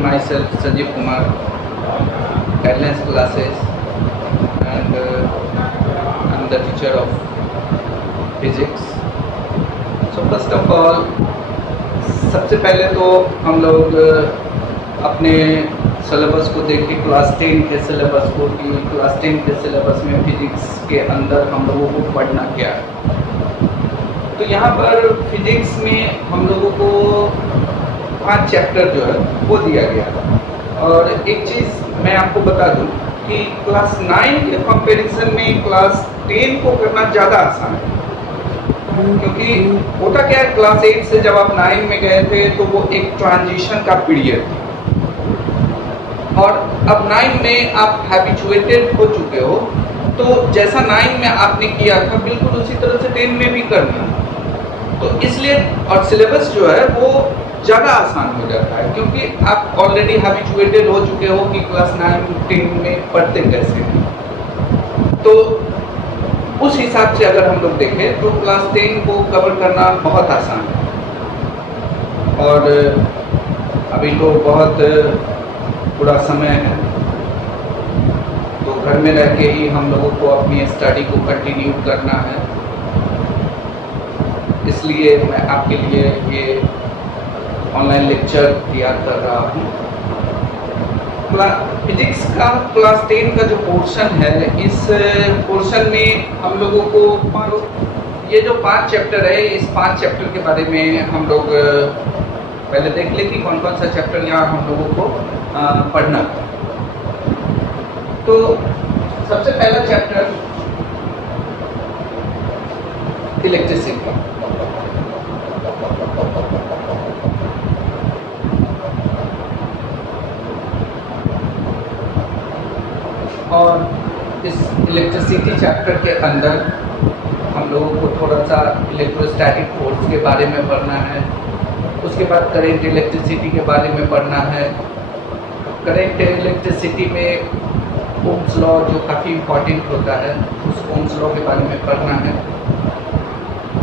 myself Sanjeev Kumar, guidelines classes, and I'm the teacher of physics. So first of all, सबसे पहले तो हम लोग अपने सिलेबस को देखें, क्लास 10 के सिलेबस को, कि क्लास 10 के सिलेबस में फिजिक्स के अंदर हम लोगों को पढ़ना क्या है। तो यहाँ पर फिजिक्स में हम लोगों को 5 चैप्टर जो है वो दिया गया है। और एक चीज़ मैं आपको बता दूँ कि क्लास 9 के कंपैरिजन में क्लास 10 को करना ज़्यादा आसान है, क्योंकि होता क्या है, क्लास 8 से जब आप 9 में गए थे तो वो एक ट्रांजिशन का पीरियड था, और अब 9 में आप हैबिचुएटेड हो चुके हो, तो जैसा 9 में आपने किया था बिल्कुल उसी तरह से 10 में भी करना है। तो इसलिए और सिलेबस जो है वो ज़्यादा आसान हो जाता है, क्योंकि आप ऑलरेडी हैबिचुएटेड हो चुके हो कि क्लास 9 10 में पढ़ते कैसे हैं। तो उस हिसाब से अगर हम लोग देखें तो क्लास 10 को कवर करना बहुत आसान है। और अभी तो बहुत पूरा समय है, तो घर में रह के ही हम लोगों को अपनी स्टडी को कंटिन्यू करना है। इसलिए मैं आपके लिए ये ऑनलाइन लेक्चर तैयार कर रहा हूँ। फिजिक्स का क्लास 10 का जो पोर्शन है, इस पोर्शन में हम लोगों को ये जो 5 चैप्टर है, इस 5 चैप्टर के बारे में हम लोग पहले देख लें कि कौन कौन सा चैप्टर यहाँ हम लोगों को पढ़ना है। तो सबसे पहला चैप्टर इलेक्ट्रिसिटी। और इस इलेक्ट्रिसिटी चैप्टर के अंदर हम लोगों को थोड़ा सा इलेक्ट्रोस्टैटिक फोर्स के बारे में पढ़ना है। उसके बाद करंट इलेक्ट्रिसिटी के बारे में पढ़ना है। करंट इलेक्ट्रिसिटी में ओम्स लॉ जो काफ़ी इम्पॉर्टेंट होता है, उस ओम्स लॉ के बारे में पढ़ना है।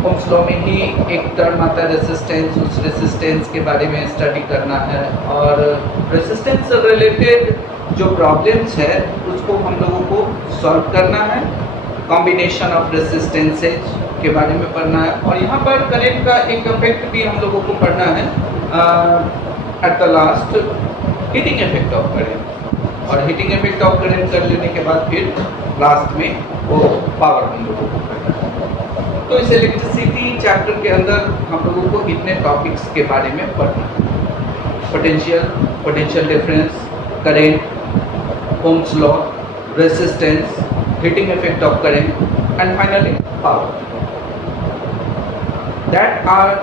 ओम्स लॉ में ही एक टर्म आता है रेसिस्टेंस, उस रेसिस्टेंस के बारे में स्टडी करना है। और रेसिस्टेंस से रिलेटेड जो प्रॉब्लम्स है उसको हम लोगों को सॉल्व करना है। कॉम्बिनेशन ऑफ रेसिस्टेंसेज के बारे में पढ़ना है। और यहाँ पर करंट का एक इफेक्ट भी हम लोगों को पढ़ना है at the last, heating effect of current. और हीटिंग इफेक्ट ऑफ करंट कर लेने के बाद फिर लास्ट में वो पावर हम लोगों को करना है। तो इस इलेक्ट्रिसिटी चैप्टर के अंदर हम लोगों को इतने टॉपिक्स के बारे में पढ़ना है: potential difference, current, Ohm's law, resistance, heating effect of current, and finally power. That are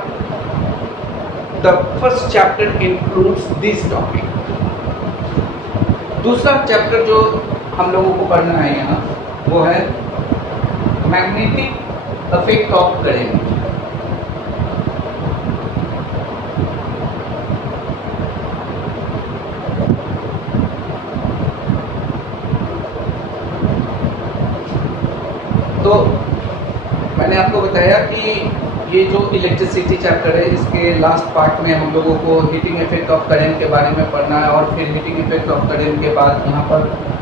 the first chapter includes this topic. दूसरा चैप्टर जो हम लोगों को पढ़ना है यहाँ, वो है मैग्नेटिक इफेक्ट ऑफ करंट। तो मैंने आपको बताया कि ये जो इलेक्ट्रिसिटी चैप्टर है, इसके लास्ट पार्ट में हम लोगों को हीटिंग इफेक्ट ऑफ करंट के बारे में पढ़ना है। और फिर हीटिंग इफेक्ट ऑफ करंट के बाद यहाँ पर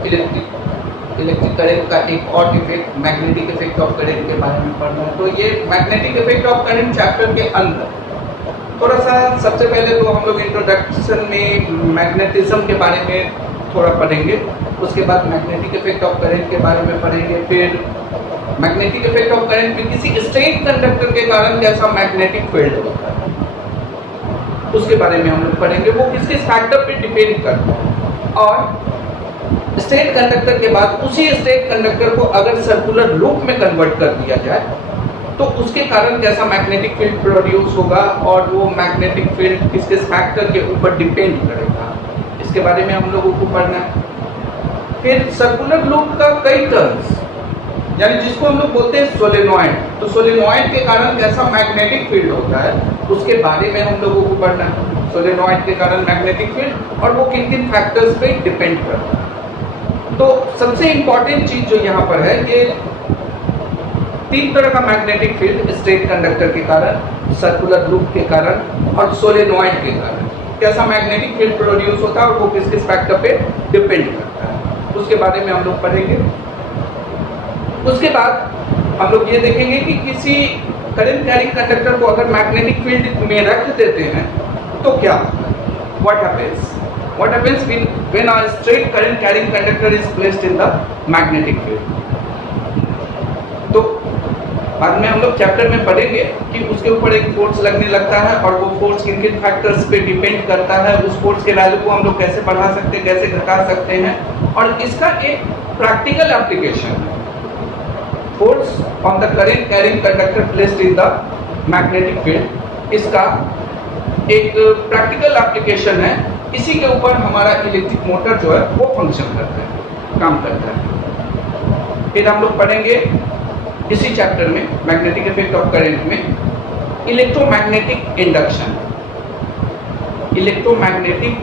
इलेक्ट्रिक करंट का एक और effect, magnetic effect of current के बारे में पढ़ना है। तो ये magnetic effect of current chapter के अंदर थोड़ा सा, सबसे पहले तो हम लोग इंट्रोडक्शन में मैग्नेटिज्म के बारे में थोड़ा पढ़ेंगे। उसके बाद मैग्नेटिक इफेक्ट ऑफ करंट के बारे में पढ़ेंगे। फिर मैग्नेटिक इफेक्ट ऑफ करंट में किसी स्ट्रेट कंडक्टर के कारण कैसा मैग्नेटिक फील्ड होता है, उसके बारे में हम लोग पढ़ेंगे। वो किस किस फैक्टर पे डिपेंड करता है। और स्ट्रेट कंडक्टर के बाद उसी स्ट्रेट कंडक्टर को अगर सर्कुलर लूप में कन्वर्ट कर दिया जाए तो उसके कारण कैसा मैग्नेटिक फील्ड प्रोड्यूस होगा, और वो मैग्नेटिक फील्ड किस किस फैक्टर के ऊपर डिपेंड करेगा, इसके बारे में हम लोगों को पढ़ना है। फिर सर्कुलर लूप का कई टर्म्स, यानी जिसको हम लोग बोलते हैं सोलेनॉइड, तो सोलेनॉइड के कारण कैसा मैग्नेटिक फील्ड होता है, उसके बारे में हम लोगों को पढ़ना है। सोलेनॉइड के कारण मैग्नेटिक फील्ड और वो किन किन फैक्टर्स पे डिपेंड करता है। तो सबसे इंपॉर्टेंट चीज जो यहाँ पर है, ये 3 तरह का मैग्नेटिक फील्ड, स्ट्रेट कंडक्टर के कारण, सर्कुलर लूप के कारण और सोलेनॉइड के कारण। कैसा मैग्नेटिक फील्ड प्रोड्यूस होता है और वो किस किस फैक्टर पे डिपेंड करता है, उसके बारे में हम लोग पढ़ेंगे। उसके बाद हम लोग ये देखेंगे कि किसी करंट कैरिंग कंडक्टर को अगर मैग्नेटिक फील्ड में रख देते हैं तो क्या what happens when a straight current carrying conductor is placed in the magnetic field. तो बाद में हम लोग चैप्टर में पढ़ेंगे कि उसके ऊपर एक फोर्स लगने लगता है और वो फोर्स किन किन फैक्टर्स पे डिपेंड करता है, उस फोर्स के वैल्यू को हम लोग कैसे बढ़ा सकते हैं, कैसे घटा सकते हैं, और इसका एक प्रैक्टिकल एप्लीकेशन है। Force on the current carrying conductor placed in the magnetic field, इसका एक प्रैक्टिकल एप्लीकेशन है। इसी के ऊपर हमारा इलेक्ट्रिक मोटर जो है वो फंक्शन करता है, काम करता है। फिर हम लोग पढ़ेंगे इसी चैप्टर में मैग्नेटिक इफेक्ट ऑफ करंट में electromagnetic induction, EMI, electromagnetic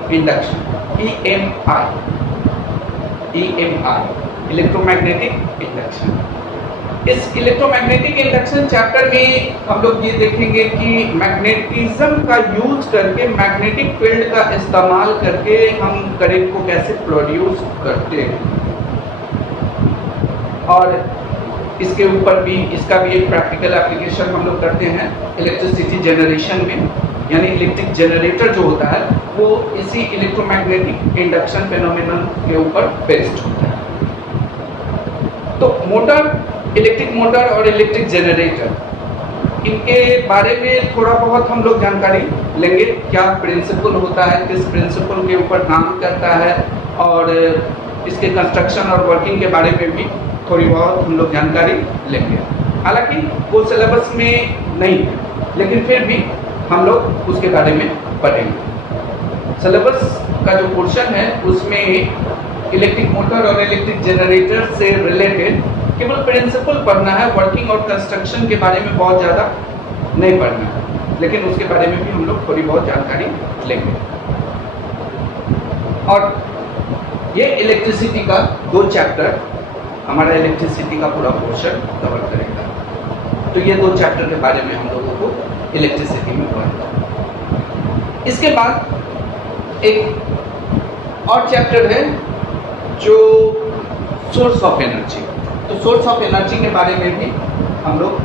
induction. इस इलेक्ट्रोमैग्नेटिक इंडक्शन चैप्टर में हम लोग ये देखेंगे कि मैग्नेटिज्म का यूज करके, मैग्नेटिक फील्ड का इस्तेमाल करके हम करंट को कैसे प्रोड्यूस करते हैं, और इसके ऊपर भी इसका भी एक प्रैक्टिकल एप्लीकेशन हम लोग करते हैं इलेक्ट्रिसिटी जनरेशन में, यानी इलेक्ट्रिक जनरेटर जो होता है वो इसी इलेक्ट्रोमैग्नेटिक इंडक्शन फेनोमेनन के ऊपर बेस्ड होता है। तो मोटर, इलेक्ट्रिक मोटर और इलेक्ट्रिक जनरेटर, इनके बारे में थोड़ा बहुत हम लोग जानकारी लेंगे। क्या प्रिंसिपल होता है, किस प्रिंसिपल के ऊपर काम करता है, और इसके कंस्ट्रक्शन और वर्किंग के बारे में भी थोड़ी बहुत हम लोग जानकारी लेंगे। हालांकि वो सिलेबस में नहीं है, लेकिन फिर भी हम लोग उसके बारे में पढ़ेंगे। सिलेबस का जो पोर्शन है उसमें इलेक्ट्रिक मोटर और इलेक्ट्रिक जनरेटर से रिलेटेड केवल प्रिंसिपल पढ़ना है, वर्किंग और कंस्ट्रक्शन के बारे में बहुत ज़्यादा नहीं पढ़ना है, लेकिन उसके बारे में भी हम लोग थोड़ी बहुत जानकारी लेंगे। और ये इलेक्ट्रिसिटी का 2 चैप्टर हमारा इलेक्ट्रिसिटी का पूरा पोर्शन कवर करेगा। तो ये 2 चैप्टर के बारे में हम लोगों को इलेक्ट्रिसिटी में पढ़ना। इसके बाद एक और चैप्टर है जो सोर्स ऑफ एनर्जी। तो सोर्स ऑफ एनर्जी के बारे में भी हम लोग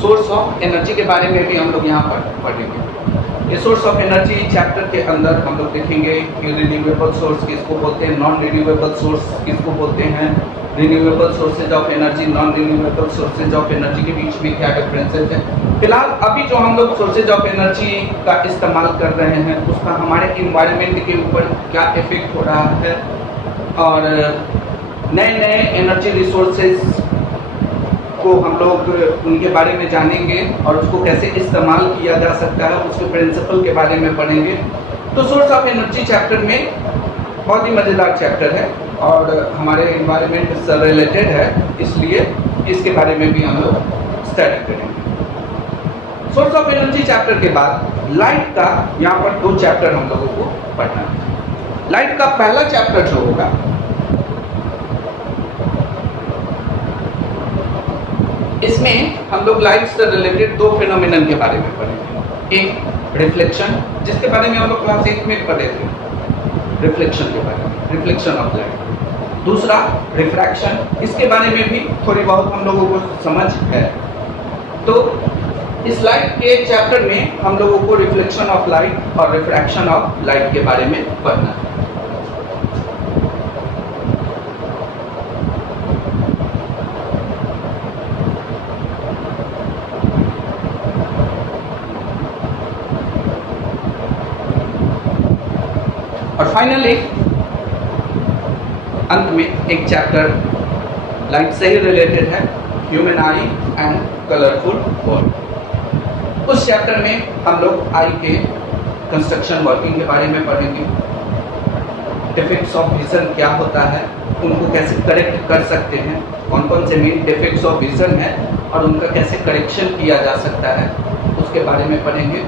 सोर्स ऑफ एनर्जी के बारे में भी हम लोग यहाँ पर पढ़ेंगे। ये सोर्स ऑफ एनर्जी चैप्टर के अंदर हम लोग देखेंगे कि रिन्यूएबल सोर्स किसको बोलते हैं, नॉन रिन्यूएबल सोर्स किसको बोलते हैं, renewable sources of energy, non renewable sources of energy के बीच में क्या डिफरेंसेस है। फिलहाल अभी जो हम लोग सोर्सेज ऑफ एनर्जी का इस्तेमाल कर रहे हैं उसका हमारे इन्वायरमेंट के ऊपर क्या इफेक्ट हो रहा है, और नए नए एनर्जी रिसोर्सेज को हम लोग उनके बारे में जानेंगे और उसको कैसे इस्तेमाल किया जा सकता है, उसके प्रिंसिपल के बारे में पढ़ेंगे। तो सोर्स ऑफ एनर्जी चैप्टर में बहुत ही मज़ेदार चैप्टर है और हमारे इन्वायरमेंट से रिलेटेड है, इसलिए इसके बारे में भी हम लोग स्टडी करेंगे। सोर्स ऑफ एनर्जी चैप्टर के बाद लाइट का यहाँ पर 2 चैप्टर हम लोगों को पढ़ना है। लाइट का पहला चैप्टर जो होगा इसमें हम लोग लाइट से रिलेटेड 2 फिनोमिनन के बारे में पढ़ेंगे। एक रिफ्लेक्शन, जिसके बारे में हम लोग क्लास 1 में पढ़े थे, रिफ्लेक्शन के बारे में, रिफ्लेक्शन ऑफ लाइट। दूसरा रिफ्रैक्शन, इसके बारे में भी थोड़ी बहुत हम लोगों को समझ है। तो इस लाइट के चैप्टर में हम लोगों को रिफ्लेक्शन ऑफ लाइट और रिफ्रैक्शन ऑफ लाइट के बारे में पढ़ना है। और फाइनली अंत में एक चैप्टर लाइट से ही रिलेटेड है, human I and colourful world. उस चैप्टर में हम लोग आई के कंस्ट्रक्शन वर्किंग के बारे में पढ़ेंगे, डिफेक्ट्स ऑफ विजन क्या होता है, उनको कैसे करेक्ट कर सकते हैं, कौन कौन से मेन डिफेक्ट्स ऑफ विजन है और उनका कैसे करेक्शन किया जा सकता है, उसके बारे में पढ़ेंगे।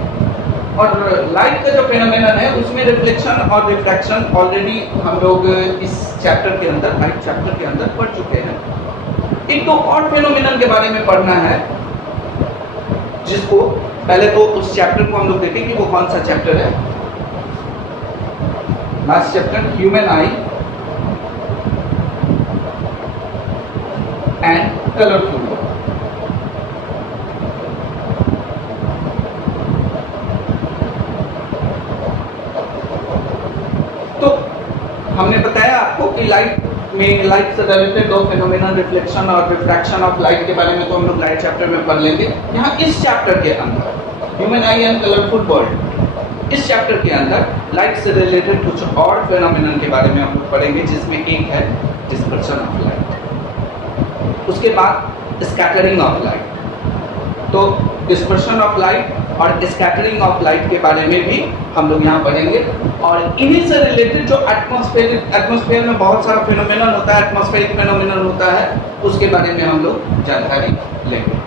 और लाइट का जो फेनोमेनन है उसमें रिफ्लेक्शन और रिफ्रैक्शन ऑलरेडी हम लोग इस चैप्टर के अंदर, लाइट चैप्टर के अंदर पढ़ चुके हैं। एक तो और फेनोमेनन के बारे में पढ़ना है, जिसको पहले तो उस चैप्टर को हम लोग देखें कि वो कौन सा चैप्टर है। Last chapter, human I and colourful. तो हमने बताया आपको कि लाइट में, लाइट से रिलेटेड दो फेनोमेनन, रिफ्लेक्शन और रिफ्रैक्शन ऑफ लाइट के बारे में तो हम लोग लाइट चैप्टर में पढ़ लेंगे। यहाँ इस चैप्टर के अंदर human I and colourful world, इस चैप्टर के अंदर लाइट से रिलेटेड कुछ और फेनोमेनन के बारे में हम लोग पढ़ेंगे, जिसमें एक है डिस्पर्शन ऑफ लाइट, उसके बाद स्कैटरिंग ऑफ लाइट। तो डिस्पर्शन ऑफ लाइट और स्कैटरिंग ऑफ लाइट के बारे में भी हम लोग यहाँ पढ़ेंगे, और इन्हीं से रिलेटेड जो एटमॉस्फेयर में बहुत सारा फेनोमेनन होता है, एटमॉस्फेरिक फेनोमेनन होता है, उसके बारे में हम लोग जानकारी लेंगे।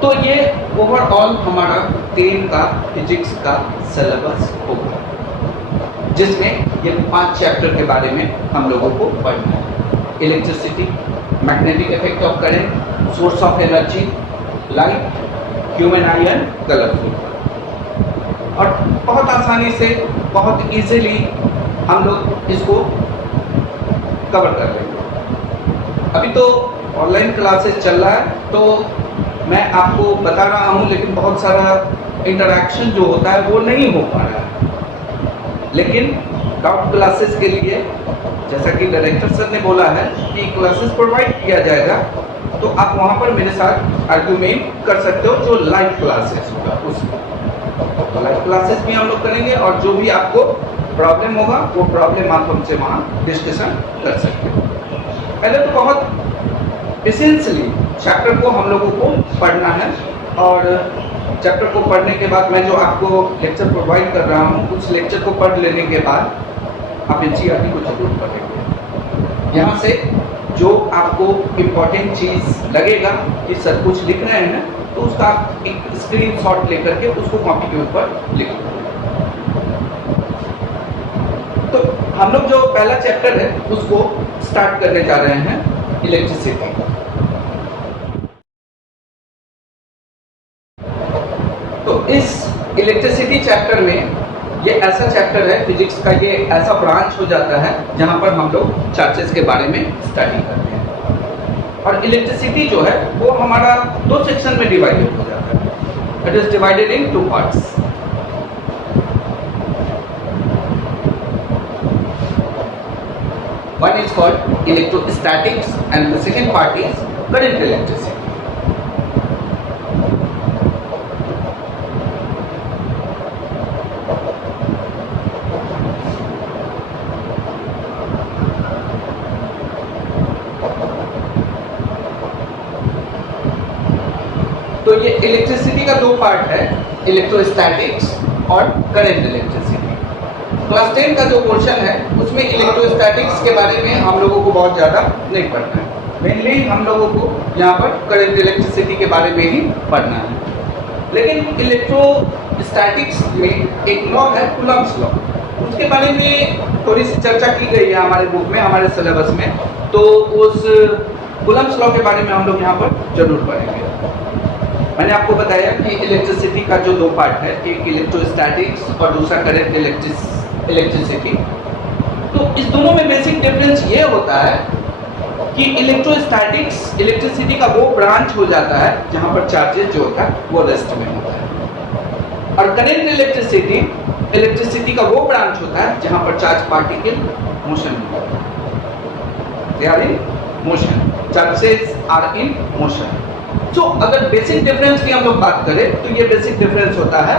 तो ये ओवरऑल हमारा 10 का फिजिक्स का सिलेबस होगा, जिसमें ये 5 चैप्टर के बारे में हम लोगों को पढ़ना है। Electricity, magnetic effect of current, source of energy, light, human I and colourful. और बहुत आसानी से, बहुत इजीली हम लोग इसको कवर कर लेंगे। अभी तो ऑनलाइन क्लासेस चल रहा है, तो मैं आपको बता रहा हूँ, लेकिन बहुत सारा इंटरेक्शन जो होता है वो नहीं हो पा रहा है। लेकिन डाउट क्लासेस के लिए, जैसा कि डायरेक्टर सर ने बोला है कि क्लासेस प्रोवाइड किया जाएगा, तो आप वहाँ पर मेरे साथ आर्ग्यूमेंट कर सकते हो, जो लाइव क्लासेस होगा उसमें। तो लाइव क्लासेस भी हम लोग करेंगे, और जो भी आपको प्रॉब्लम होगा वो प्रॉब्लम आप हमसे वहाँ डिस्कशन कर सकते हो। पहले तो बहुत एसेंशियली चैप्टर को हम लोगों को पढ़ना है, और चैप्टर को पढ़ने के बाद मैं जो आपको लेक्चर प्रोवाइड कर रहा हूँ, उस लेक्चर को पढ़ लेने के बाद आप एनसीईआरटी को जरूर पढ़ेंगे। यहाँ से जो आपको इम्पोर्टेंट चीज़ लगेगा कि सर कुछ लिख रहे हैं, तो उसका एक स्क्रीनशॉट लेकर के उसको कॉपी के ऊपर लिख लो। तो हम लोग जो पहला चैप्टर है उसको स्टार्ट करने जा रहे हैं, इलेक्ट्रिसिटी। तो इस इलेक्ट्रिसिटी चैप्टर में, ये ऐसा चैप्टर है फिजिक्स का, ये ऐसा ब्रांच हो जाता है जहां पर हम लोग चार्जेस के बारे में स्टडी करते हैं। और इलेक्ट्रिसिटी जो है वो हमारा 2 सेक्शन में डिवाइडेड हो जाता है। It is divided in 2 parts. One is called electrostatics and the second part is current electricity. तो ये इलेक्ट्रिसिटी का 2 पार्ट है, इलेक्ट्रोस्टैटिक्स और करंट इलेक्ट्रिसिटी। क्लास 10 का जो पोर्शन है उसमें इलेक्ट्रोस्टैटिक्स के बारे में हम लोगों को बहुत ज़्यादा नहीं पढ़ना है। मेनली हम लोगों को यहाँ पर करंट इलेक्ट्रिसिटी के बारे में ही पढ़ना है। लेकिन इलेक्ट्रोस्टैटिक्स में एक लॉ है, कूलम्ब्स लॉ, उसके बारे में थोड़ी सी चर्चा की गई है हमारे बुक में, हमारे सिलेबस में। तो उस कूलम्ब्स लॉ के बारे में हम लोग यहाँ पर जरूर पढ़ेंगे। मैंने आपको बताया कि इलेक्ट्रिसिटी का जो 2 पार्ट है, एक इलेक्ट्रोस्टैटिक्स और दूसरा करंट इलेक्ट्रिसिटी। तो इस दोनों में बेसिक डिफरेंस ये होता है कि इलेक्ट्रोस्टैटिक्स इलेक्ट्रिसिटी का वो ब्रांच हो जाता है जहां पर चार्जेस जो होता है वो रेस्ट में होता है, और करंट इलेक्ट्रिसिटी का वो ब्रांच होता है जहां पर चार्ज पार्टिकल मोशन में होता है। They are in motion, charges are in motion. तो अगर बेसिक डिफरेंस की हम लोग बात करें, तो ये बेसिक डिफरेंस होता है,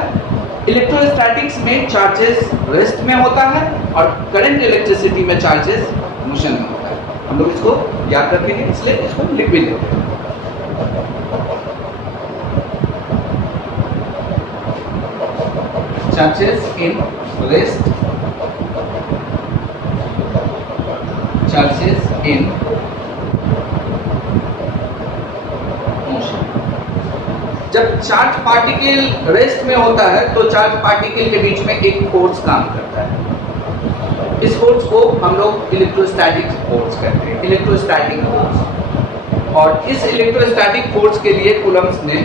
इलेक्ट्रोस्टैटिक्स में चार्जेस रेस्ट में होता है और करंट इलेक्ट्रिसिटी में चार्जेस मोशन में होता है। हम लोग इसको याद रखेंगे, इसलिए इसको लिख भी लेते हैं। चार्जेस इन रेस्ट, चार्जेस इन जब चार्ज पार्टिकल रेस्ट में होता है तो चार्ज पार्टिकल के बीच में एक फोर्स काम करता है। इस फोर्स को हम लोग इलेक्ट्रोस्टैटिक फोर्स कहते हैं, इलेक्ट्रोस्टैटिक फोर्स। और इस इलेक्ट्रोस्टैटिक फोर्स के लिए कूलम्ब्स ने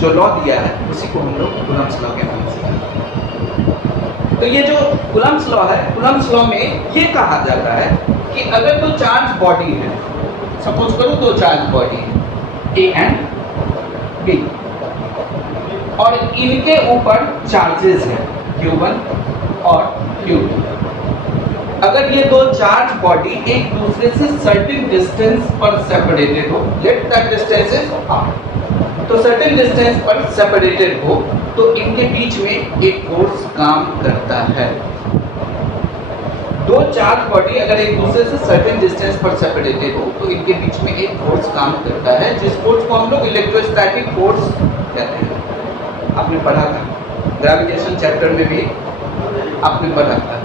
जो लॉ दिया है उसी को हम लोग कूलम्ब्स लॉ के नाम से जानते हैं। तो ये जो कूलम्ब्स लॉ है, कूलम्ब्स लॉ में ये कहा जाता है कि अगर दो चार्ज बॉडी है, सपोज करो दो चार्ज बॉडी है ए एंड बी, और इनके ऊपर चार्जेस है Q1 और Q2। अगर ये दो चार्ज बॉडी एक दूसरे से सर्टेन डिस्टेंस पर सेपरेटेड हो, let that distance is r, तो सर्टेन डिस्टेंस पर सेपरेटेड हो तो इनके बीच में एक फोर्स काम करता है। दो चार्ज बॉडी अगर एक दूसरे से सर्टेन डिस्टेंस पर सेपरेटेड हो तो इनके बीच में एक फोर्स काम करता है, जिस फोर्स को हम लोग इलेक्ट्रोस्टैटिक फोर्स कहते हैं। आपने पढ़ा था ग्रेविटेशन चैप्टर में भी, आपने पढ़ा था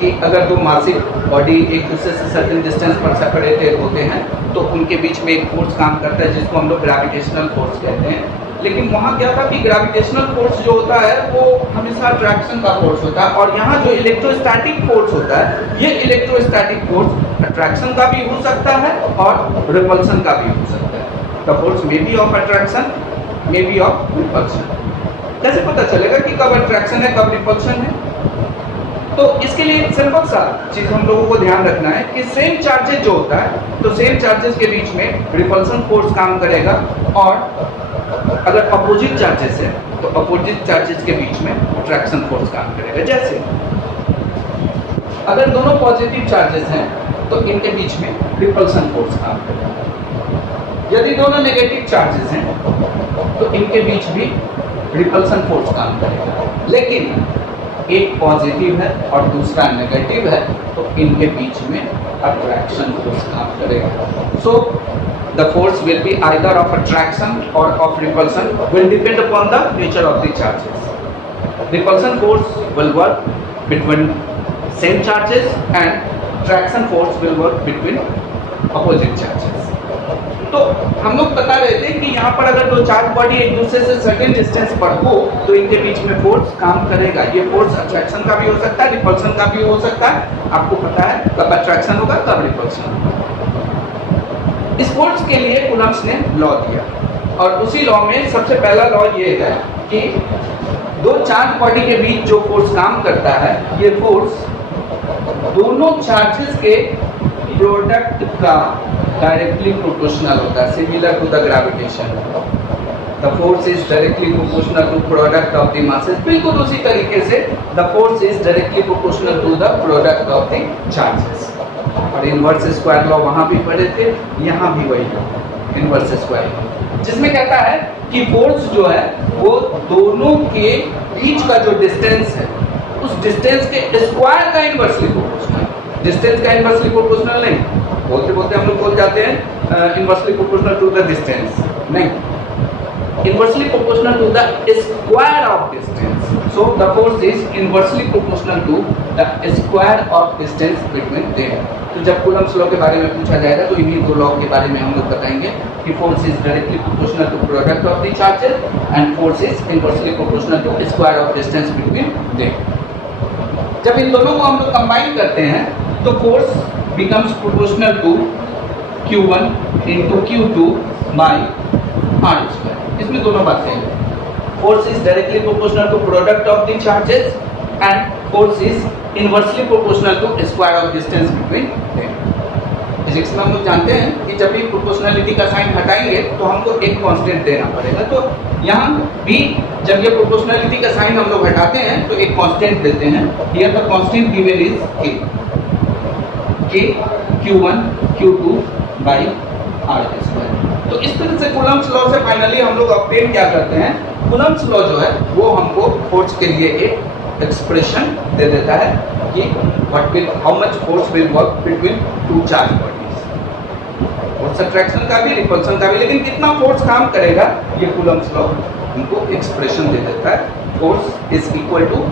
कि अगर दो मासिक बॉडी एक दूसरे से सर्टेन डिस्टेंस पर सेपरेटेड होते हैं तो उनके बीच में एक फोर्स काम करता है जिसको हम लोग ग्रेविटेशनल फोर्स कहते हैं। लेकिन वहाँ क्या था कि ग्रेविटेशनल फोर्स जो होता है वो हमेशा अट्रैक्शन का फोर्स होता है, और यहाँ जो इलेक्ट्रोस्टैटिक फोर्स होता है ये इलेक्ट्रोस्टैटिक फोर्स अट्रैक्शन का भी हो सकता है और रिपल्सन का भी हो सकता है। The force may be of attraction, may be of repulsion. कैसे पता चलेगा कि कब अट्रैक्शन है कब रिपल्शन है? तो इसके लिए सिंपल सा चीज हम लोगों को ध्यान रखना है कि सेम चार्जेस जो होता है तो सेम चार्जेस के बीच में रिपल्सन फोर्स काम करेगा, और अगर अपोजिट चार्जेस है तो अपोजिट चार्जेस के बीच में अट्रैक्शन फोर्स काम करेगा। जैसे अगर दोनों पॉजिटिव चार्जेस हैं तो इनके बीच में रिपल्सन फोर्स काम करेगा। यदि दोनों नेगेटिव चार्जेस हैं तो इनके बीच भी रिपल्सन फोर्स काम करेगा। लेकिन एक पॉजिटिव है और दूसरा नेगेटिव है तो इनके बीच में अट्रैक्शन फोर्स काम करेगा। So the force will be either of attraction और of repulsion, will depend upon the nature of the charges. Repulsion force will work between same charges and traction force will work between opposite charges. तो हम लोग बता रहे थे कि यहाँ पर अगर दो चार्ज बॉडी एक दूसरे से सर्टेन डिस्टेंस पर हो तो इनके बीच में फोर्स काम करेगा। ये फोर्स अट्रैक्शन का भी हो सकता है, रिपल्सन का भी हो सकता है। आपको पता है कब अट्रैक्शन होगा कब रिपल्सन होगा। इस फोर्स के लिए कूलम्ब्स ने लॉ दिया, और उसी लॉ में सबसे पहला लॉ ये है कि दो चार्ज बॉडी के बीच जो फोर्स काम करता है ये फोर्स दोनों चार्जेस के प्रोडक्ट का डायरेक्टली प्रोपोर्शनल होता है, similar to the gravitation. The force is directly proportional to product of the masses. बिल्कुल उसी तरीके से the force is directly proportional to the product of the charges. और इनवर्स स्क्वायर लॉ वहाँ भी पढ़े थे, यहाँ भी वही लॉ इनवर्स स्क्वायर लॉ, जिसमें कहता है कि फोर्स जो है वो दोनों के बीच का जो डिस्टेंस है उस डिस्टेंस के स्क्वायर का इनवर्सली प्रोपोर्शनल। डिस्टेंस का इनवर्सली प्रोपोर्शनल नहीं, बोलते बोलते हम लोग बोल जाते हैं inversely proportional to the distance, नहीं, inversely proportional to the square of distance. So the force is inversely proportional to the square of distance between them. तो जब कूलम्ब्स लॉ के बारे में पूछा जाएगा तो इन्हीं दो लॉ के बारे में हम लोग बताएंगे कि force is directly proportional to product of the charges and force is inversely proportional to square of distance between them. जब इन दोनों को हम लोग कंबाइन करते हैं तो force becomes proportional to Q1 into Q2 by R square। इसमें दोनों बातें हैं, force is directly proportional to product of the charges and force is inversely proportional to square of distance between them। Physics में हम लोग जानते हैं कि जब भी प्रोपोर्शनलिटी का साइन हटाएंगे तो हमको एक कांस्टेंट देना पड़ेगा। तो यहाँ भी जब ये प्रोपोर्शनलिटी का साइन हम लोग हटाते हैं तो एक कांस्टेंट देते हैं। Here the constant given is K Q1 Q2 by R square. तो इस तरह से कूलम्ब्स लॉ से फाइनली हम लोग ऑब्टेन क्या करते हैं, कूलम्ब्स लॉ जो है वो हमको फोर्स के लिए एक एक्सप्रेशन दे देता है कि what will how much force will work between two charge bodies. Force attraction का भी रिपल्सन का भी, लेकिन कितना फोर्स काम करेगा ये कूलम्ब्स लॉ हमको एक्सप्रेशन दे देता है। Force is equal to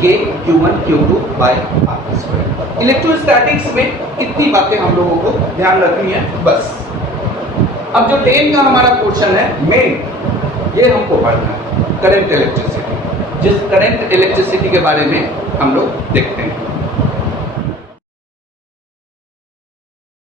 K Q1 Q2 by R square. Electrostatics में इतनी बातें हम लोगों को ध्यान रखनी है बस। अब जो 10 का हमारा पोर्शन है मेन, ये हमको पढ़ना है करंट इलेक्ट्रिसिटी, जिस करंट इलेक्ट्रिसिटी के बारे में हम लोग देखते हैं।